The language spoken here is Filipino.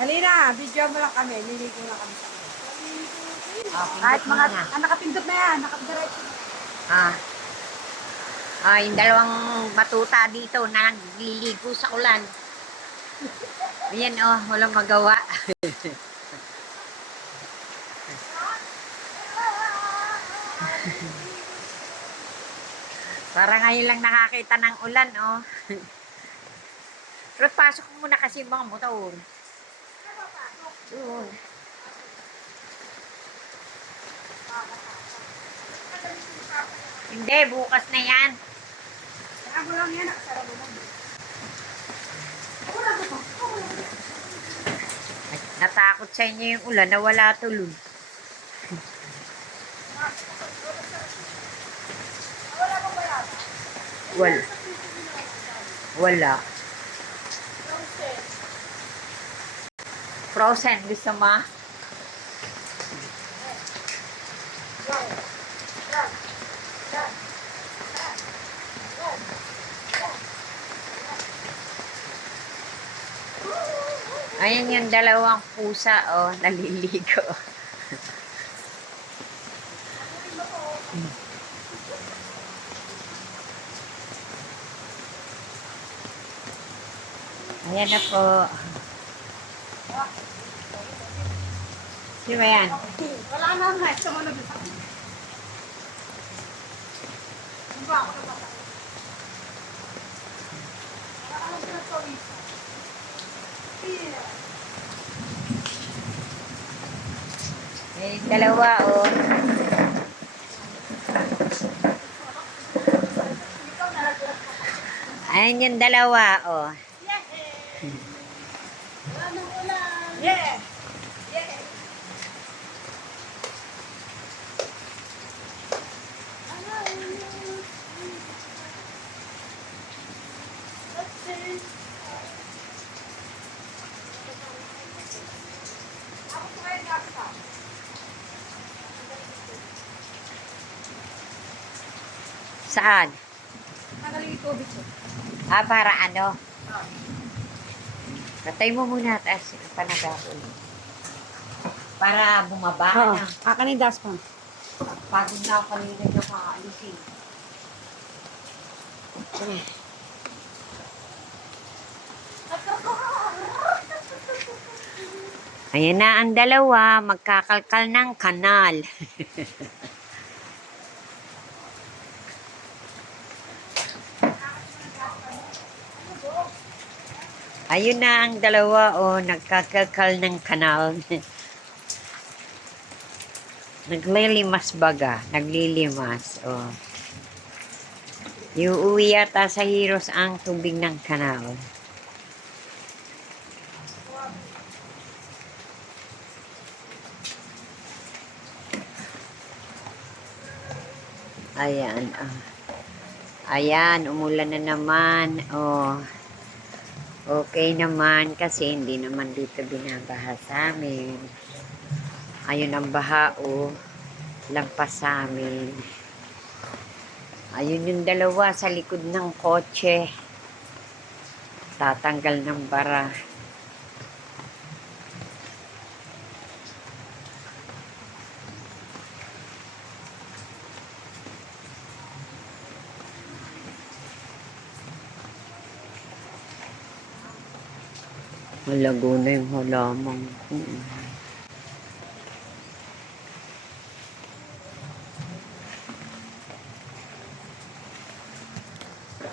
Halina, video mo lang kami. Liligo na kami sa kanya. Kahit Pindot mo mga, na. nakapindot na yan. Nakadiretso na. Ah. Yung dalawang batuta dito na nagliligo sa ulan. Ayan walang magawa. Para ngayon lang nakakita ng ulan, Pero pasok mo muna kasi mga motor. Doon. Hindi, bukas na yan. Saka mo lang yan, nakasara mo lang. Natakot sa inyo yung ulan na wala tuloy. Wala. Wala. Frozen. Gusto mo? Ayan yung dalawang pusa, naliligo. Ayan na po. Di ba yan? Wala na nga. Sumunod sa akin. Ano ba ako na ba? Wala ka na pawis. Dalawa, Ayan yung dalawa, Yeah! Saan? Nagaling yung tubig ko. Para ano? Patay mo muna, tapos panagapon. Para bumaba na. Akan yung daspan. Pagod na ako kanina na makaalisin. Ayan na ang dalawa, magkakalkal ng kanal. Ayun na ang dalawa, nagkakalkal ng kanal. Naglilimas baga, naglilimas, Iuwi yata sa Heroes ang tubig ng kanal. Ayan, Ayan, umulan na naman, Okay naman kasi hindi naman dito binabaha sa amin. Ayun ang baha, lampas sa amin. Ayun yung dalawa sa likod ng kotse. Tatanggal ng bara. Malago na yung halaman ko.